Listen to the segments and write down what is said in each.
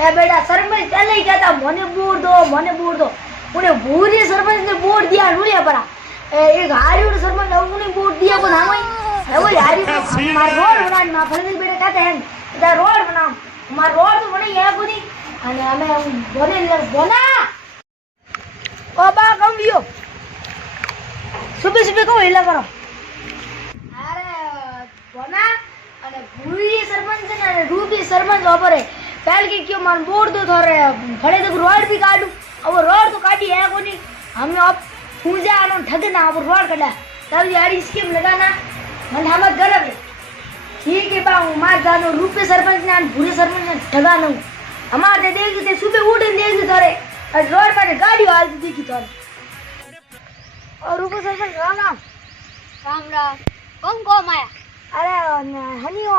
ए बेटा सरपंच पहले ही कहता मने वोट दो उन्हें भूरी सरपंच ने वोट दिया नुलिया पड़ा एक हारियो सरपंच उन्हें वोट दिया को नाम है वो हारी हमार रोड बना ना फलनी बेटा कहते हैं इधर रोड बना हमार रोड तो बने है कोनी અને અમે બોના ઓ બા કમ વિયો સુબે સુબે કો હેલા કરો અરે બોના અને ભૂરી સરપંચ ને રૂબી સરપંચ ઓપરે પહેલ કે ક્યો માન બોર્ડ દો થોરે ભડે तक रोड भी काटू अब रोड तो काटी है कोनी हमने अब पूजा नो ठगना अब रोड कटा तब यारी स्कीम लगाना मन हमत गरब है ठीक है बा मार जानो रूपे सरपंच ने भूरी सरपंच ने ठगा न हमारे देखी थे सुबह उठे देखी थारे और रोड पर गाड़ी हालती देखी थारे और ऊपर सरपंच राम राम कौन आया अरे हनियो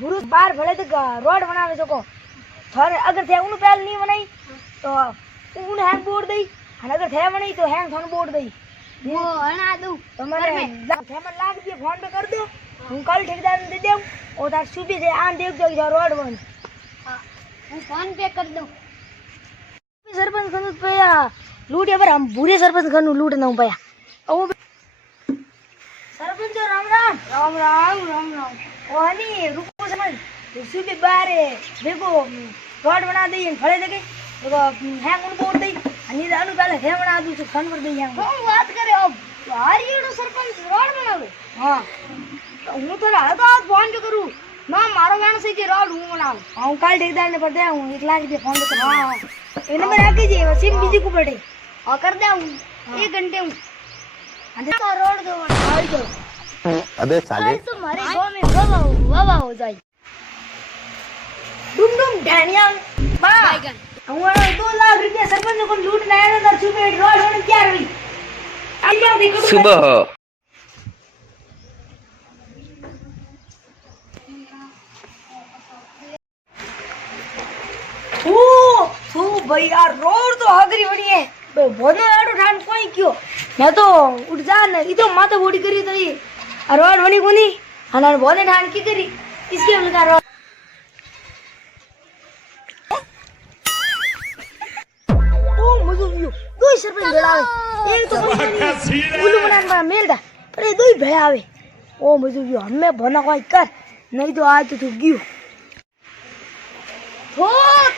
गुरु बार भले तक रोड बनावे सको थारे अगर थे उन पहल नहीं बनाई तो उन हैंग बोर्ड दई और अगर थे बनाई तो हैंग थन बोर्ड दई वो हना दूं तुम्हारे फेमन लाग दिए फोन पे कर दो હું કલ ठेकेदार ने दे दूं और तार सुबह से आन देख जो रोड बन फोन पे कर दो सरपंच खनु पया लूटे पर हम बुरे सरपंच खनु लूट ना पया ओ सरपंच राम ओ हनी रुको समझ सुबह बारे देखो रोड बना दई फळे दे देखो हैंग उन बोल दई अनि दानु पहले है बना दू तो खन कर दई हैंग कौन बात करे अब हारियो सरपंच रोड बनावे हां तो हूं तो आता फोन पे करू ना मारो गाना से के रोड हूं बनाऊ हां काल ठेकेदार ने पर दे हूं 1 लाख रुपया फोन पे हां ए नंबर आके जे सिम बिजी को पड़े हां कर दे हूं 1 घंटे हूं अंदर का रोड दो आई दो अबे साले तुम्हारे गांव में वावा हो जाए डुम डुम ढानिया बागन हमारा 2 लाख रुपया सरपंच को लूट लाया था सुबह रोड होने क्या रही आइया देखो सुबह ओ भाई यार रोड तो हगरी बनी है बोनो आडो ठान कोई क्यों मैं तो उठ जा न ई तो माथे बॉडी करी तई रोड बनी कोनी हनार बोने ठान की करी इसके लगा रोड ओ मजो व्यू दो सरपंच बेलावे एक तो बुलू बनान बना मेल दा पर ये दो ही भे आवे ओ मजो व्यू हमें बोना कोई कर नहीं तो आज तो गयो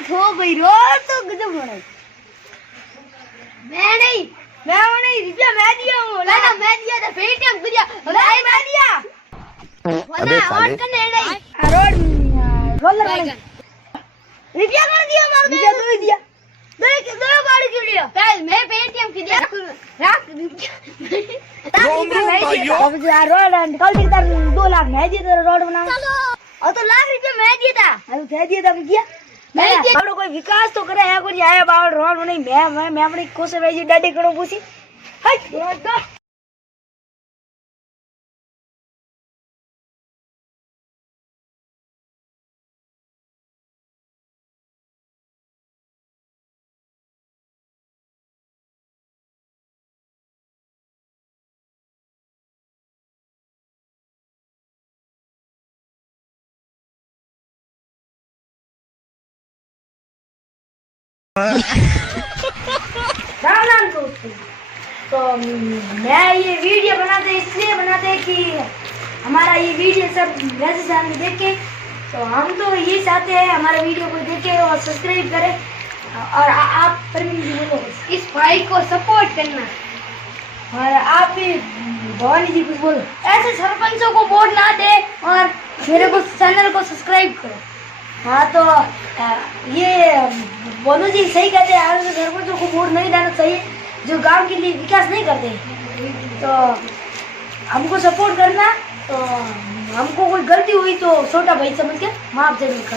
थो भाई रोड तो गजब बनाई मैं नहीं रुपया मैं दिया हूं ना मैं दिया था पेटीएम कर दिया नहीं मैं दिया अबे साले रोड रोलर बनाई रुपया कर दिया मार रुपया तो ही दिया दो गाड़ी क्यों लिया पहले मैं पेटीएम की दिया रख अब यार रोड निकाल देता 2 लाख मैं दिया तेरा रोड बना और तो लाख रुपया मैं दिया था अरे दे दिया था क्या नहीं बावड़ो कोई विकास तो करे है कोई आया बावड़ रोड नहीं मैं अपनी कोसे वेजी डाडी करो पूछी हट तो राम दोस्तों तो मैं ये वीडियो बनाते इसलिए बनाते कि हमारा ये वीडियो सब राजस्थान में देखे तो हम तो ये चाहते हैं हमारे वीडियो को देखे और सब्सक्राइब करें और आप परमीन जी बोलो इस भाई को सपोर्ट करना और आप भी भवानी जी कुछ बोलो ऐसे सरपंचों को वोट ना दे और मेरे को चैनल को सब्सक्राइब करो हाँ तो ये बोलो जी सही कहते हैं आज सरपंचों को वोट नहीं देना चाहिए जो गांव के लिए विकास नहीं करते तो हमको सपोर्ट करना तो हमको कोई गलती हुई तो छोटा भाई समझ के माफ जरूर कर